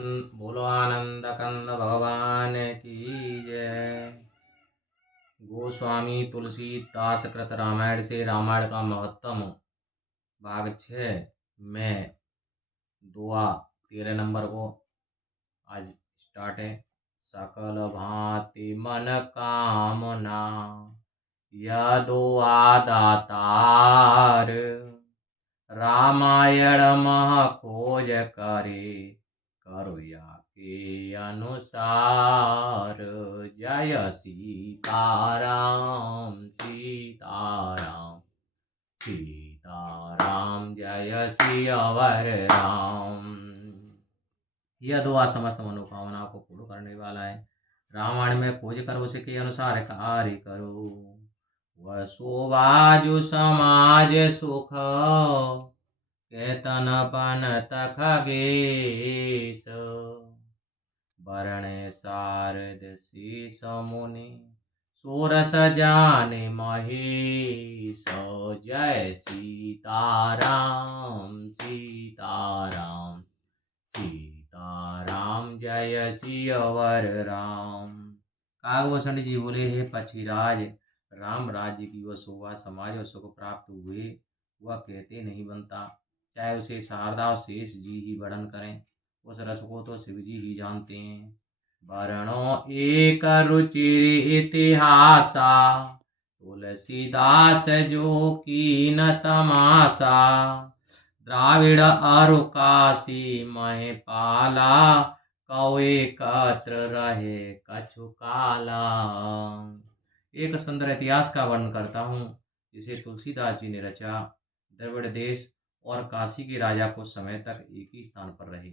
बोलो आनंद कंद भगवान की जय। गोस्वामी तुलसीदास कृत रामायण से रामायण का महत्तम भाग 6 में दुआ 13 नंबर को आज स्टार्ट है। सकल भांति मन कामना यदुआ दातार, रामायण मह खोज करे करुया के अनुसार। जय सीताराम सीताराम सीताराम जय सियावर राम। यह दुआ समस्त मनोकामना को पूर्ण करने वाला है। रामायण में खोज कर उसके अनुसार कार्य करो। वह शोभाजु समाज सुख केतन पन तखगेश। वरण शारद शीस मुनि सोरस जाने महेश। जय सीताराम सीताराम सीताराम जय सियावर राम। कागभूषण जी बोले, हे पक्षीराज, राम राज्य की वह शोभा समाज और सुख प्राप्त हुए वह कहते नहीं बनता, चाहे उसे शारदा और शेष जी ही वर्णन करें। उस रस को तो शिव जी ही जानते हैं। वर्णो एक रुचिर इतिहासा, तुलसीदास जो की न तमाशा। द्राविड़ अरु काशी मह पाला, कौ एकत्र रहे कछु काला। एक सुंदर इतिहास का वर्णन करता हूँ जिसे तुलसीदास जी ने रचा। द्रविड़ देश और काशी के राजा कुछ समय तक एक ही स्थान पर रहे।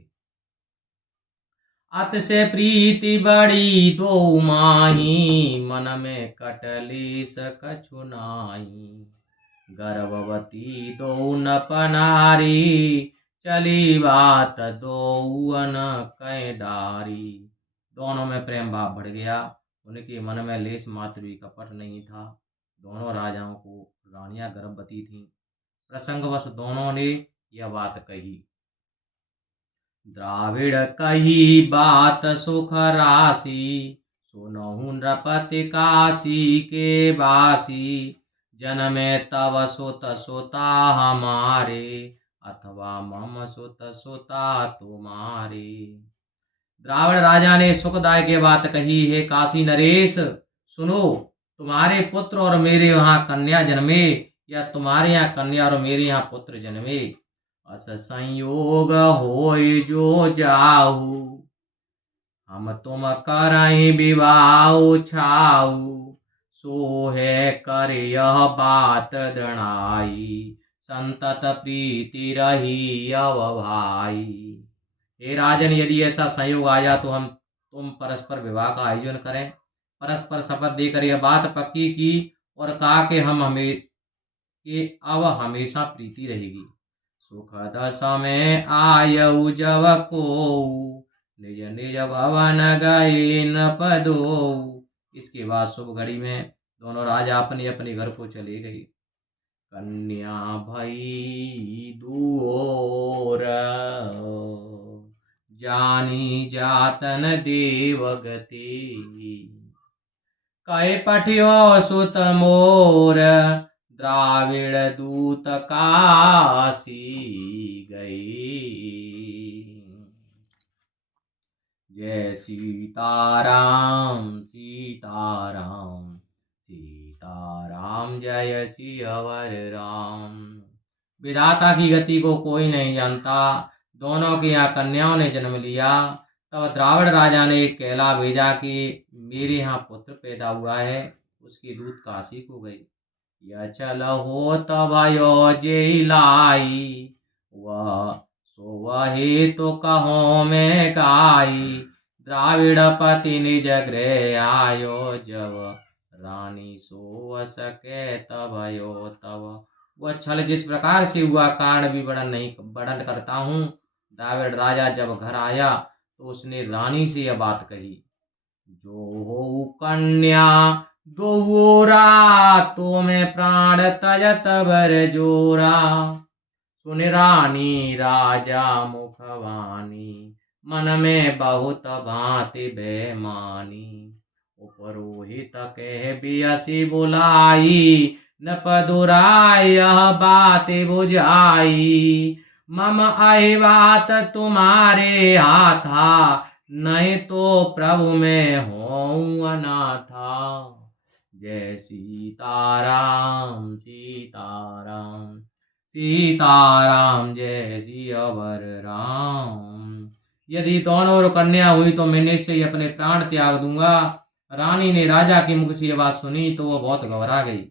अत से प्रीति बड़ी दो माही, मन में कटलेस कछु नाही। गर्भवती दो नपनारी, चली बात दो अन कै डारी। दोनों में प्रेम भाव बढ़ गया, उनके मन में लेस मात्र भी कपट नहीं था। दोनों राजाओं को रानियां गर्भवती थीं। प्रसंगवश दोनों ने यह बात कही। द्राविड़ कही बात सुख राशि, सुनहु नृपति काशी के वासी। जन्मे तव सुत सुता हमारे, अथवा मम सुत सुता तुम्हारे। द्राविड़ राजा ने सुखदायक ये बात कही, है काशी नरेश सुनो, तुम्हारे पुत्र और मेरे यहाँ कन्या जन्मे, या तुम्हारे यहाँ कन्या और मेरे यहाँ पुत्र जन्मे। अस संयोग होय जो जाहु, हम तुम करहि विवाह छाऊ। सो है कर यह बात दृढ़ाई, संतत प्रीति रही अव भाई। हे राजन, यदि ऐसा संयोग आया तो हम तुम परस्पर विवाह का आयोजन करें। परस्पर शपथ देकर यह बात पक्की की और कहा कि अब हमेशा प्रीति रहेगी। सुखद समय आयु जब को, निज निज भवन गए न पदो। इसके बाद शुभ घड़ी में दोनों राजा अपने अपने घर को चले गए। कन्या भई दूर, जानी जातन देवगति। कै पठियो सुत मोर, द्राविड़ दूत काशी गई। जय सीताराम सीताराम सीताराम जय सियावर राम। विधाता की गति को कोई नहीं जानता। दोनों के यहाँ कन्याओं ने जन्म लिया। तब द्राविड़ राजा ने एक कहला भेजा कि मेरे यहाँ पुत्र पैदा हुआ है। उसकी दूत काशी को गई। यह चल हो तब जे लाई, वह सो वही तो कहो मैं गाई। द्राविड़ पति निज गृह आयो, जब रानी सो सके तब तब। वह छल जिस प्रकार से हुआ कारण भी वर्णन करता हूँ। द्राविड़ राजा जब घर आया तो उसने रानी से यह बात कही, जो हो कन्या दोरा, तो मैं प्राण तजत बर जोरा। सुन रानी राजा मुखवानी, मन में बहुत भांति बेमानी। उपरोहित कह बियसी बुलाई, न पदुराय यह बात बुझाई। मम अहि बात तुम्हारे हाथा, नहीं तो प्रभु में होऊं अनाथा। जय सीताराम सीताराम सीताराम, जय सियावर राम। यदि दोनों ओर कन्या हुई तो मैं निश्चय ही अपने प्राण त्याग दूंगा। रानी ने राजा के मुख से यह बात सुनी तो वह बहुत घबरा गई।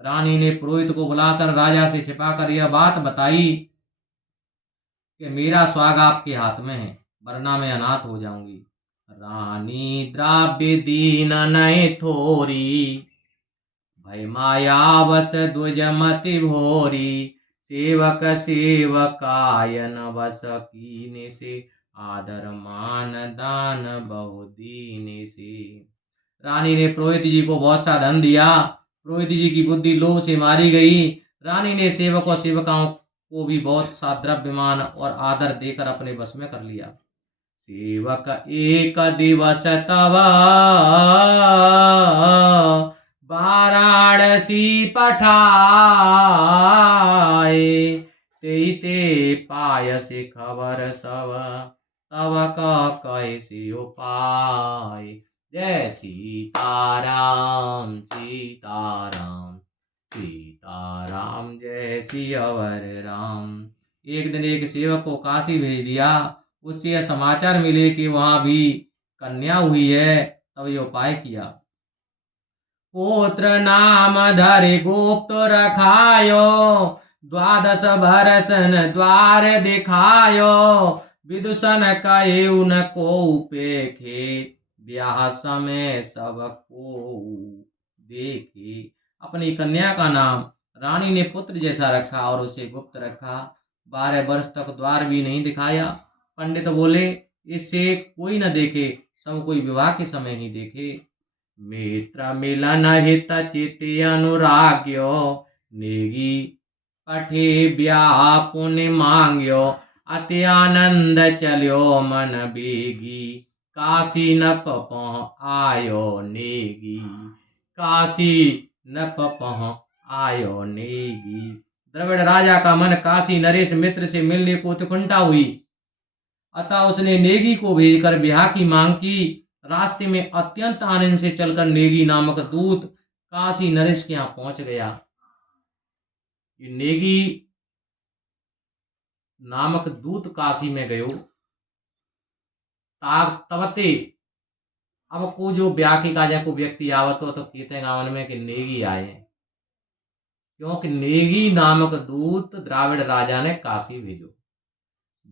रानी ने पुरोहित को बुलाकर राजा से छिपाकर यह बात बताई कि मेरा सुहाग आपके हाथ में है, वरना मैं अनाथ हो जाऊंगी। रानी द्रव्य दीन नहीं थोरी, भय माया बस द्विजमति भोरी। सेवक सेवकायन बस कीने से, आदर मान दान बहु दीने से। रानी ने पुरोहित जी को बहुत सा धन दिया। पुरोहित जी की बुद्धि लोभ से मारी गई। रानी ने सेवक और सेवकाओं को भी बहुत सा द्रव्यमान और आदर देकर अपने वश में कर लिया। सेवक एक दिवस तब वाराणसी पठाए, ते पायस खबर सब, तब कैसे उपाय। जय सीताराम सीताराम सीताराम, जय सियावर राम। एक दिन एक सेवक को काशी भेज दिया। उससे यह समाचार मिले कि वहां भी कन्या हुई है। तब ये उपाय किया। पुत्र नाम धरि गुप्त रखायो, द्वादश भरसन द्वार दिखायो। विदुषण कहेउ न को पेखे, ब्याह समय सब को देखे। अपनी कन्या का नाम रानी ने पुत्र जैसा रखा और उसे गुप्त रखा। 12 वर्ष तक द्वार भी नहीं दिखाया। पंडित बोले, इससे कोई न देखे, सब कोई विवाह के समय ही देखे। मित्र मिलन हित चित अनुराग्यो, नेगी पठे ब्याह पुण्य मांग्यो। अति आनंद चल्यो मन बेगी, काशी नप पह आयो नेगी। काशी नप पह आयो नेगी। द्रविड़ राजा का मन काशी नरेश मित्र से मिलने को उत्कंठा हुई। अतः उसने नेगी को भेजकर ब्याह की मांग की। रास्ते में अत्यंत आनंद से चलकर नेगी नामक दूत काशी नरेश के यहाँ पहुंच गया। ये नेगी नामक दूत काशी में गयो। तबते अब को जो ब्याह के काजा को व्यक्ति आवत हो तो कहते गावन में कि नेगी आए हैं, क्योंकि नेगी नामक दूत द्राविड़ राजा ने काशी भेजो।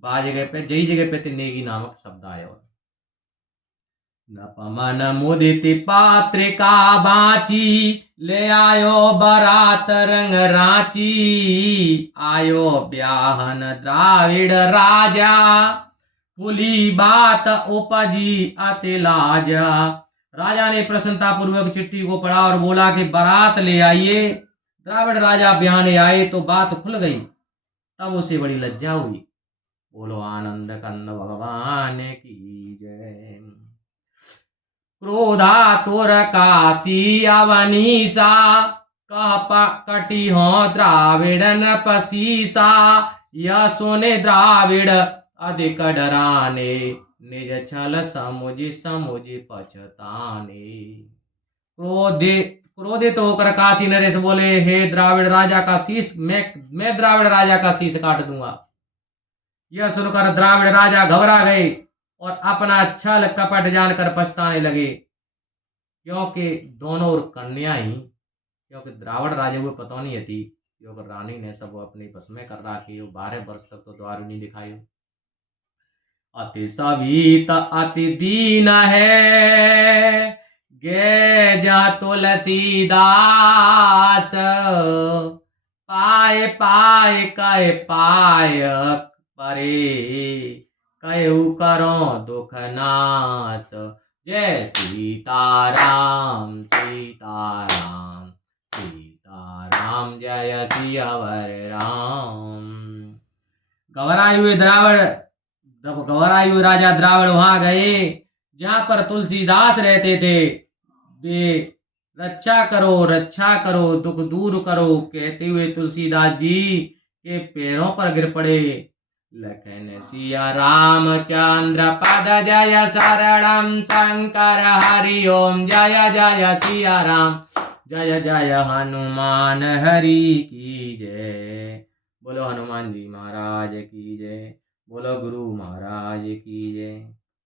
बा जगह पे जई जगह पे नेगी नामक शब्द आयो। नपमन मुदित पात्रिका बाची, ले आयो बरात रंग रांची। आयो ब्याहन द्राविड़ राजा, पुली बात उपजी अति लाजा। राजा ने प्रसन्नता पूर्वक चिट्ठी को पढ़ा और बोला कि बारात ले आइए। द्राविड़ राजा ब्याहने आए तो बात खुल गई। तब उसे बड़ी लज्जा हुई। बोलो आनंद कंद भगवान की जय। क्रोधातुर काशी अवनीसा, कह कटी हो द्राविड़न पसीसा। यह सुने द्राविड़ अधिक डराने, निज छल समुझ समुझ पछताने। क्रोधित होकर काशी नरेश बोले, हे द्राविड़ राजा का शीश, मैं द्राविड़ राजा का शीश काट दूंगा। यह सुनकर द्राविड़ राजा घबरा गए और अपना छल कपट जानकर पछताने लगे, क्योंकि दोनों ओर कन्या ही, क्योंकि द्राविड़ राजा को पता नहीं थी, क्योंकि रानी ने सब अपने बस में कर रखी। 12 वर्ष तक तो द्वार नहीं दिखाई। अति सवीत अति दीन है, गे जा तुलसीदास। पाए पाए कह पाय परे, कहु करो दुख नाश। जय सीताराम सीताराम सीताराम, जय सियावर राम। घबराए हुए द्राविड़ जब गौरायु राजा द्राविड़ वहां गए जहां पर तुलसीदास रहते थे, वे रक्षा करो दुख दूर करो कहते हुए तुलसीदास जी के पैरों पर गिर पड़े। लखन सिया रामचंद्र पद जय शरणम शंकर हरि ओम जय जय सिया राम जय जय हनुमान हरि की जय। बोलो हनुमान जी महाराज की जय। बोलो गुरु महाराज की जय।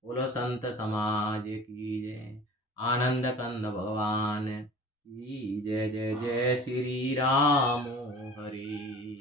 बोलो संत समाज की जय। आनंद कंद भगवान की जय। जय जय श्री राम हरि।